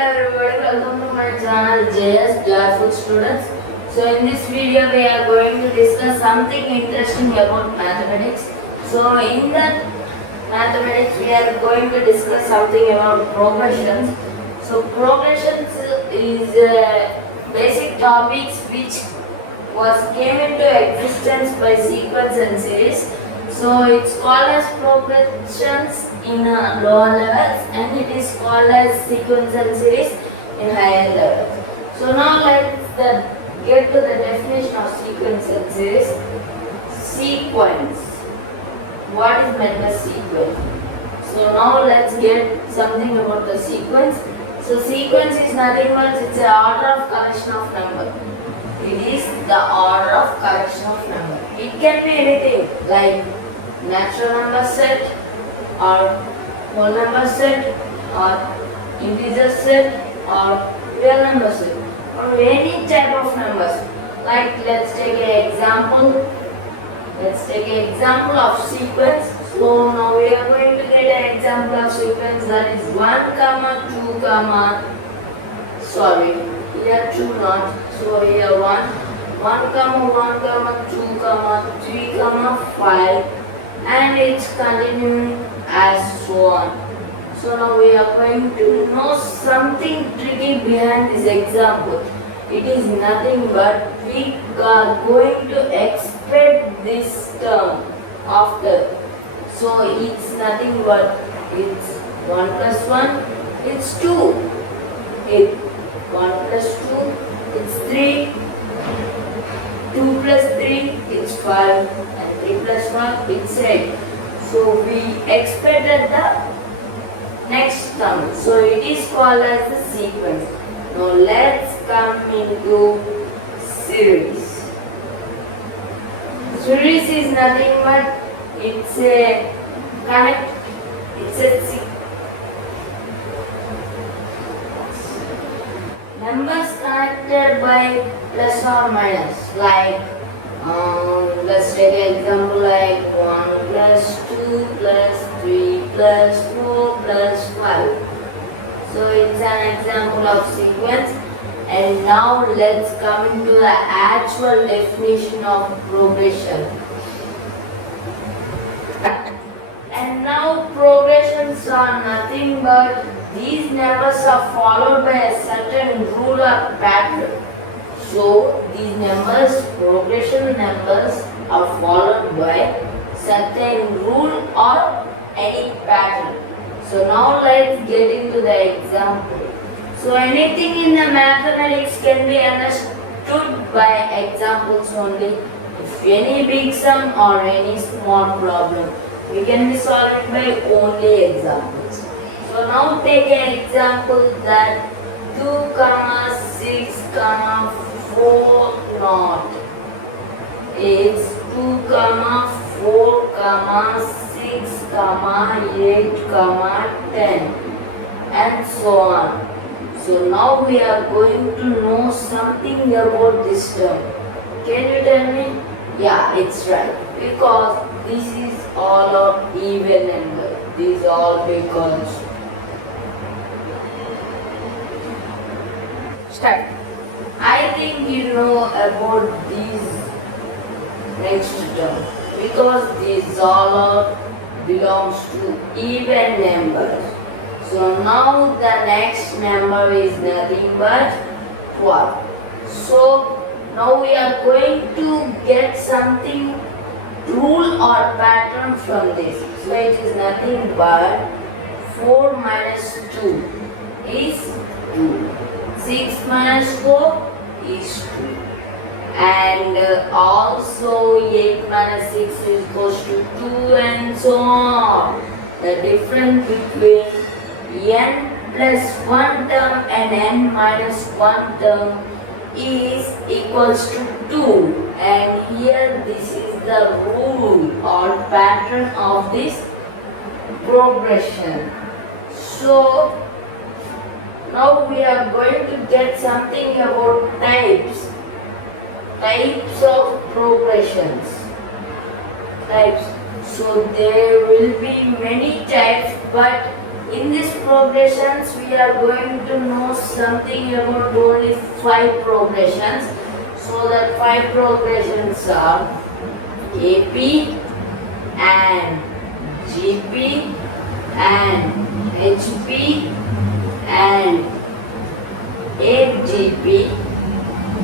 Everybody, welcome to my channel JS Joyful Students. So in this video we are going to discuss something interesting about mathematics. So in that mathematics we are going to discuss something about progressions. So progressions is basic topics which came into existence by sequence and series. So it's called as progressions in lower levels and it is called as sequence and series in higher levels. So now let's get to the definition of sequence and series. Sequence. What is meant by sequence? So now let's get something about the sequence. So sequence is nothing but it's an order of collection of number. It is the order of collection of number. It can be anything like natural number set or whole number set or integer set or real number set or any type of numbers. Like let's take an example. Let's take an example of sequence. So now we are going to get an example of sequence that is 1 comma 2 comma sorry here 2 not so here 1 comma 1 comma 2 comma 3 comma 5 and it's continuing as so on. So now we are going to know something tricky behind this example. It is nothing but we are going to expect this term after. So it's nothing but it's 1 plus 1, it's 2. It's 1 plus 2, it's 3. 2 plus 3, it's 5. 3 plus 1, it's 8. So we expected the next term. So it is called as the sequence. Now let's come into series. Series is nothing but it's a connect. It's a numbers connected by plus or minus. Like let's take an example like 1 plus 2 plus 3 plus 4 plus 5. So it's an example of sequence. And now let's come into the actual definition of progression. And now progressions are nothing but these numbers are followed by a certain rule or pattern. So these numbers, progression numbers are followed by certain rule or any pattern. So now let's get into the example. So anything in the mathematics can be understood by examples only. If any big sum or any small problem, we can be solving by only examples. So now take an example that 2 comma 6 comma 4 not. It's 2 comma 4 comma 6 comma 8 comma 10 and so on. So now we are going to know something about this term. Can you tell me? Yeah, it's right. Because this is all of even number. These all because. Start. I think you know about these next term because these all belongs to even numbers. So now the next number is nothing but 12. So now we are going to get something rule or pattern from this. So it is nothing but 4 minus 2 is 2. 6 minus 4 is 2. And also 8 minus 6 is equals to 2 and so on. The difference between n plus 1 term and n minus 1 term is equals to 2. And here this is the rule or pattern of this progression. So now we are going to get something about types of progressions. Types. So there will be many types, but In these progressions, we are going to know something about only 5 progressions. So that 5 progressions are AP and GP and HP and 8GP